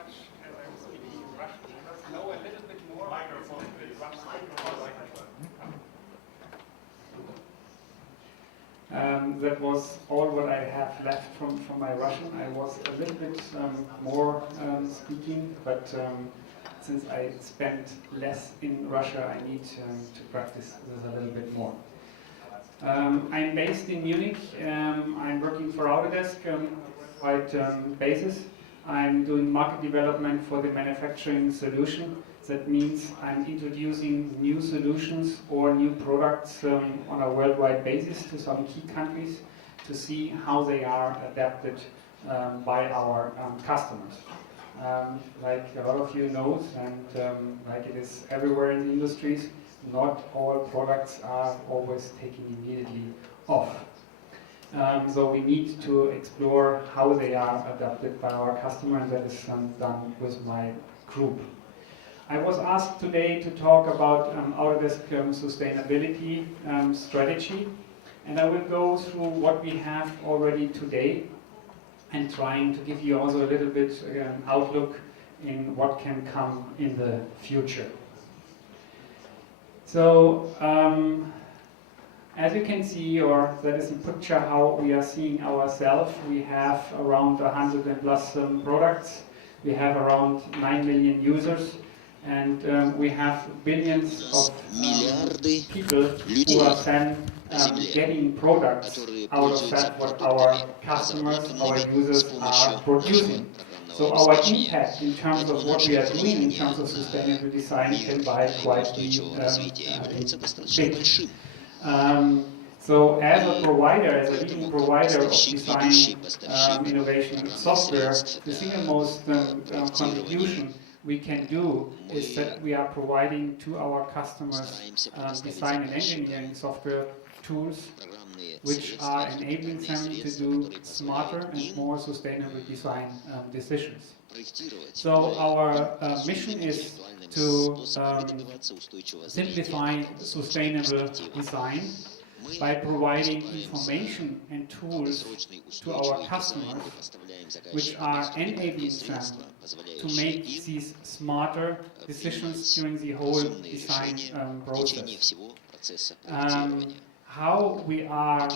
much as I'm speaking Russian. Just know a little bit more. Microphone, please. That was all what I have left from my Russian. I was a little bit more speaking, but since I spent less in Russia, I need to practice this a little bit more. I'm based in Munich. I'm working for Autodesk on basis. I'm doing market development for the manufacturing solution. That means I'm introducing new solutions or new products on a worldwide basis to some key countries to see how they are adapted by our customers. Like a lot of you know, and like it is everywhere in the industries, not all products are always taken immediately off. So we need to explore how they are adapted by our customer, and that is done with my group. I was asked today to talk about Autodesk sustainability strategy, and I will go through what we have already today and trying to give you also a little bit outlook in what can come in the future. So, as you can see, or that is a picture how we are seeing ourselves, we have around 100 plus products, we have around 9 million users, and we have billions of people who are then getting products out of that what our customers, our users are producing. So our impact in terms of what we are doing in terms of sustainable design can be quite big. So as a provider, as a leading provider of design, innovation and software, the single most contribution we can do is that we are providing to our customers design and engineering software tools which are enabling them to do smarter and more sustainable design decisions. So our mission is to simplify sustainable design by providing information and tools to our customers which are enabling them to make these smarter decisions during the whole design process. How we are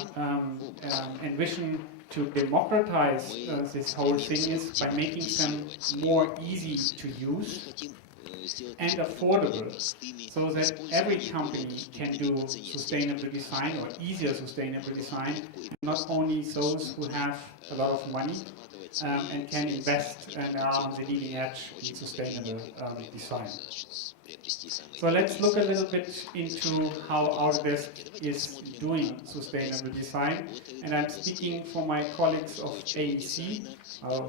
envision to democratize this whole thing is by making them more easy to use and affordable, so that every company can do sustainable design or easier sustainable design, and not only those who have a lot of money and can invest and are on the leading edge in sustainable design. So let's look a little bit into how Autodesk is doing sustainable design, and I'm speaking for my colleagues of AEC,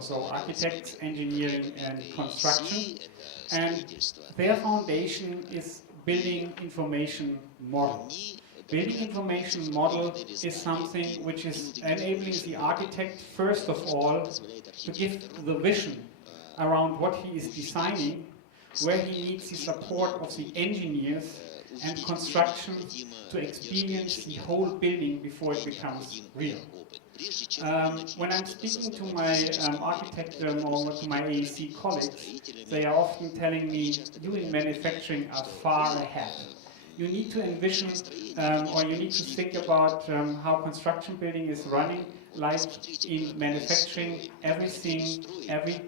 so architects, engineering and construction, and their foundation is building information model. Building information model is something which is enabling the architect, first of all, to give the vision around what he is designing, where he needs the support of the engineers and construction to experience the whole building before it becomes real. When I'm speaking to my architect or to my AEC colleagues, they are often telling me, you in manufacturing are far ahead. You need to envision or you need to think about how construction building is running. Like in manufacturing, everything, every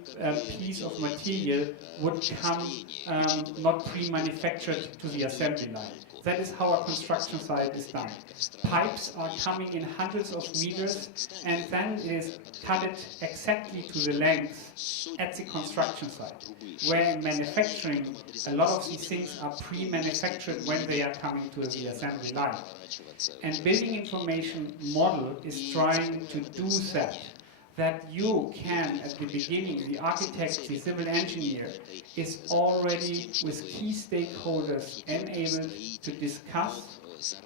piece of material would come not pre-manufactured to the assembly line. That is how a construction site is done. Pipes are coming in hundreds of meters, and then it is cut exactly to the length at the construction site. Where in manufacturing, a lot of these things are pre-manufactured when they are coming to the assembly line. And building information model is trying to do that you can, at the beginning, the architect, the civil engineer, is already with key stakeholders enabled to discuss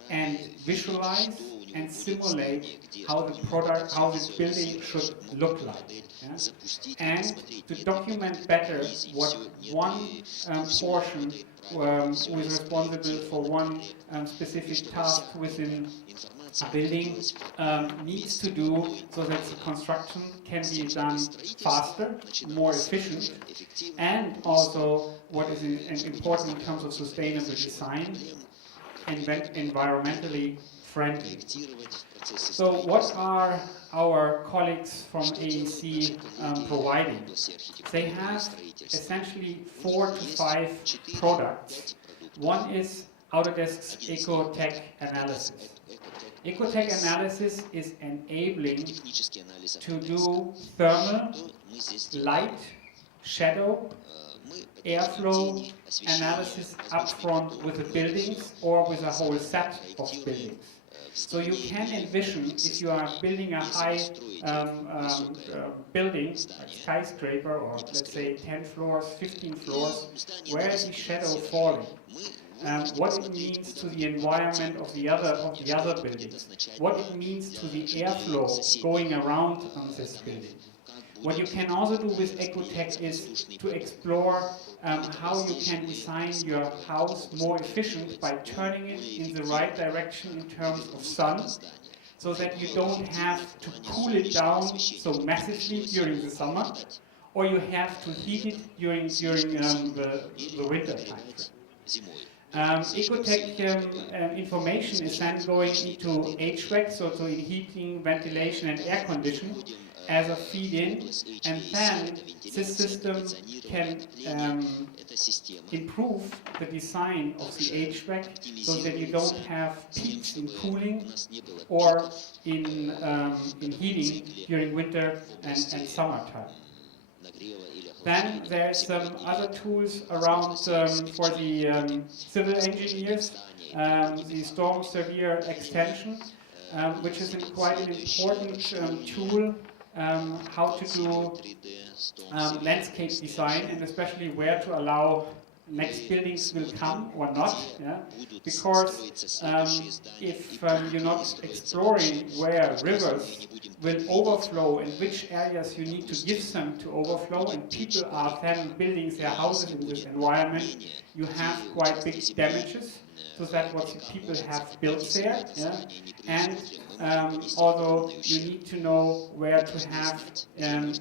and visualize and simulate how the product, how the building should look like. Yeah? And to document better what one portion who is responsible for one specific task within a building needs to do so that the construction can be done faster, more efficient, and also what is important in terms of sustainable design and environmentally friendly. So what are our colleagues from AEC providing? They have essentially 4 to 5 products. One is Autodesk's Ecotech analysis. Ecotech analysis is enabling to do thermal, light, shadow, airflow analysis upfront with the buildings or with a whole set of buildings. So you can envision, if you are building a high building, like skyscraper, or let's say 10 floors, 15 floors, where is the shadow falling? What it means to the environment of the other buildings, what it means to the airflow going around this building. What you can also do with Ecotech is to explore how you can design your house more efficient by turning it in the right direction in terms of sun, so that you don't have to cool it down so massively during the summer, or you have to heat it during the winter time. Ecotech information is then going into HVAC, so in heating, ventilation and air conditioning as a feed-in, and then this system can improve the design of the HVAC so that you don't have peaks in cooling or in heating during winter and summertime. Then there's some other tools around for the civil engineers, the storm severe extension, which is quite an important tool how to do landscape design, and especially where to allow next buildings will come or not, yeah? Because if you're not exploring where rivers will overflow and which areas you need to give them to overflow, and people are then building their houses in this environment, you have quite big damages to that what the people have built there, yeah? And although you need to know where to have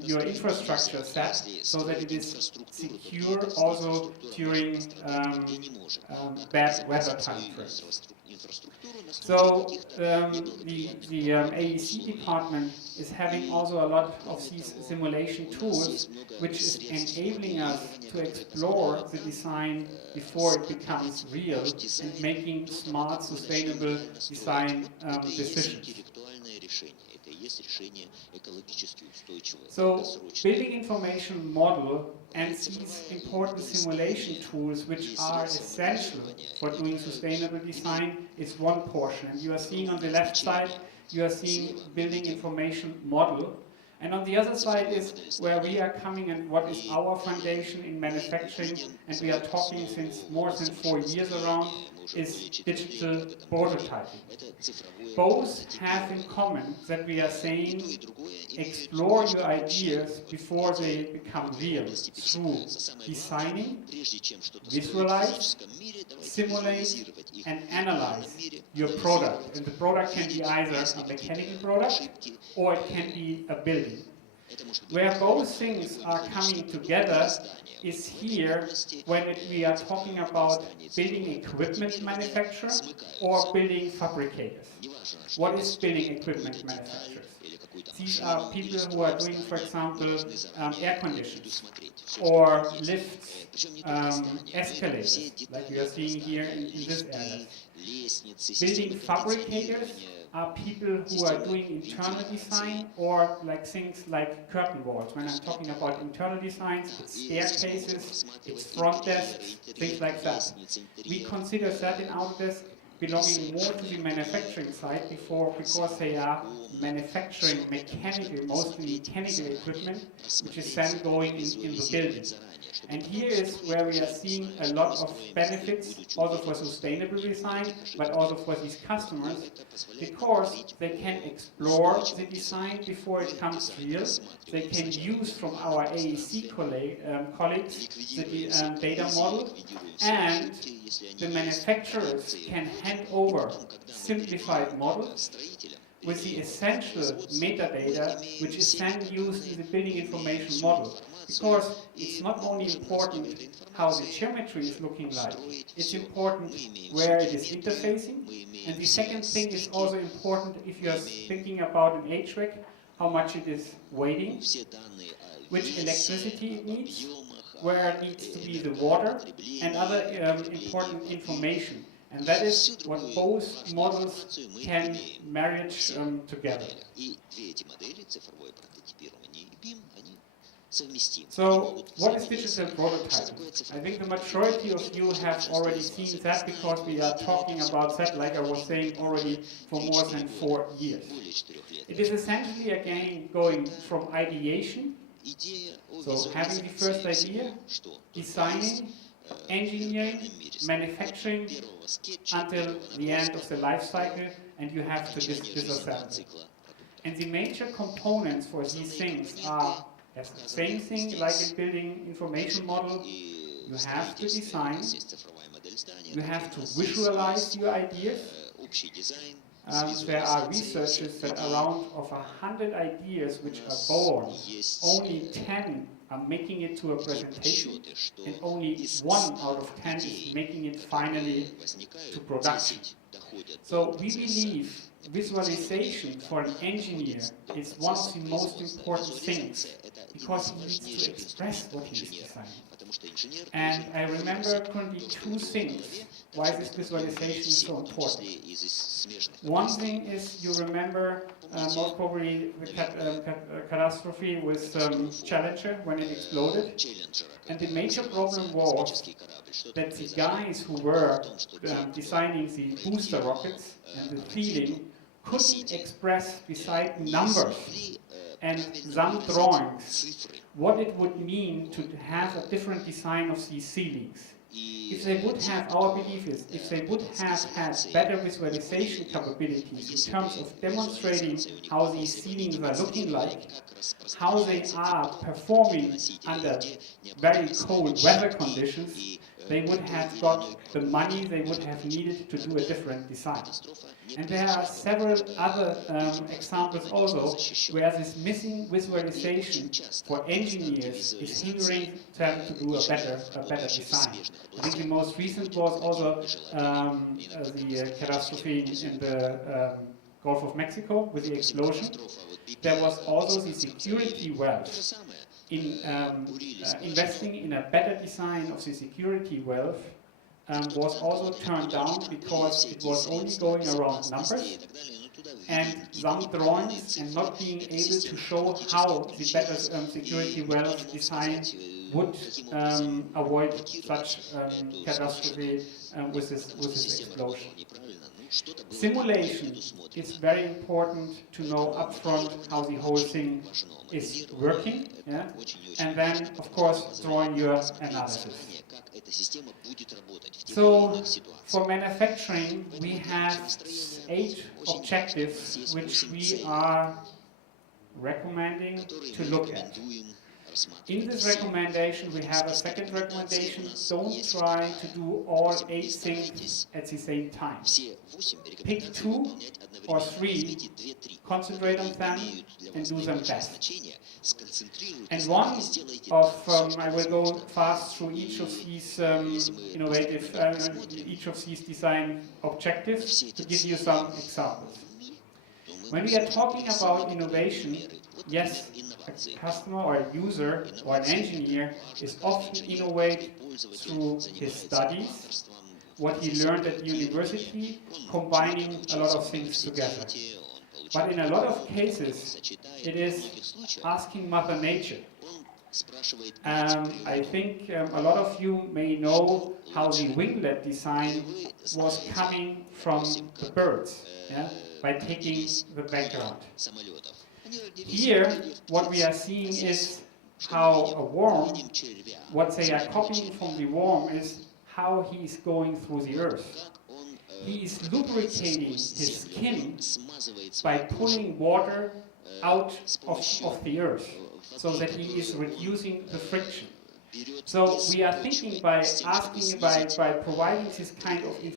your infrastructure set so that it is secure also during bad weather time frames. So the AEC department is having also a lot of these simulation tools, which is enabling us to explore the design before it becomes real and making smart, sustainable design decisions. So, building information model and these important simulation tools, which are essential for doing sustainable design, is one portion. And you are seeing on the left side, you are seeing building information model. And on the other side is where we are coming and what is our foundation in manufacturing, and we are talking since more than 4 years around, is digital prototyping. Both have in common that we are saying explore your ideas before they become real through designing, visualize, simulate and analyze your product. And the product can be either a mechanical product or it can be a building. Where both things are coming together is here when we are talking about building equipment manufacturers or building fabricators. What is building equipment manufacturers? These are people who are doing, for example, air conditioners or lifts, escalators, like you are seeing here in this area. Building fabricators are people who are doing internal design or like things like curtain walls. When I'm talking about internal designs, it's staircases, it's front desks, things like that. We consider that in Autodesk belonging more to the manufacturing side because they are manufacturing mostly mechanical equipment, which is then going in the building. And here is where we are seeing a lot of benefits, also for sustainable design, but also for these customers, because they can explore the design before it comes real. They can use from our AEC colleagues the data model, and the manufacturers can hand over simplified models with the essential metadata, which is then used in the building information model. Because it's not only important how the geometry is looking like, it's important where it is interfacing. And the second thing is also important if you're thinking about an HVAC, how much it is weighing, which electricity it needs, where it needs to be the water, and other important information. And that is what both models can marriage together. So, what is digital prototyping? I think the majority of you have already seen that, because we are talking about that, like I was saying, already for more than 4 years. It is essentially again going from ideation, so having the first idea, designing, engineering, manufacturing, until the end of the life cycle, and you have to disassemble. And the major components for these things are, as the same thing like in building information model, you have to design, you have to visualize your ideas. There are researches that around of 100 ideas which are born, only 10 are making it to a presentation, and only 1 out of 10 is making it finally to production. So we believe visualization for an engineer is one of the most important things, because he needs to express what he is designing. And I remember currently 2 things why this visualization is so important. One thing is, you remember most probably the catastrophe with Challenger when it exploded. And the major problem was that the guys who were designing the booster rockets and the feeling couldn't express, beside numbers and some drawings, what it would mean to have a different design of these ceilings. If they would have, our belief is, if they would have had better visualization capabilities in terms of demonstrating how these ceilings are looking like, how they are performing under very cold weather conditions, they would have got the money they would have needed to do a different design. And there are several other examples also where this missing visualization for engineers is hindering them to do a better design. I think the most recent was also the catastrophe in the Gulf of Mexico with the explosion. There was also the security valve. In investing in a better design of the security valve was also turned down because it was only going around numbers and some drawings, and not being able to show how the better security valve design would avoid such catastrophe with this explosion. Simulation is very important to know upfront how the whole thing is working, yeah? And then, of course, drawing your analysis. So, for manufacturing, we have 8 objectives which we are recommending to look at. In this recommendation, we have a second recommendation: don't try to do all 8 things at the same time. Pick 2 or 3, concentrate on them, and do them best. And one of, I will go fast through each of these each of these design objectives to give you some examples. When we are talking about innovation, yes, a customer or a user or an engineer is often innovate through his studies, what he learned at university, combining a lot of things together. But in a lot of cases, it is asking Mother Nature. I think a lot of you may know how the winglet design was coming from the birds, yeah, by taking the background. Here, what we are seeing is how a worm, what they are copying from the worm is how he is going through the earth. He is lubricating his skin by pulling water out of the earth, so that he is reducing the friction. So we are thinking by providing this kind of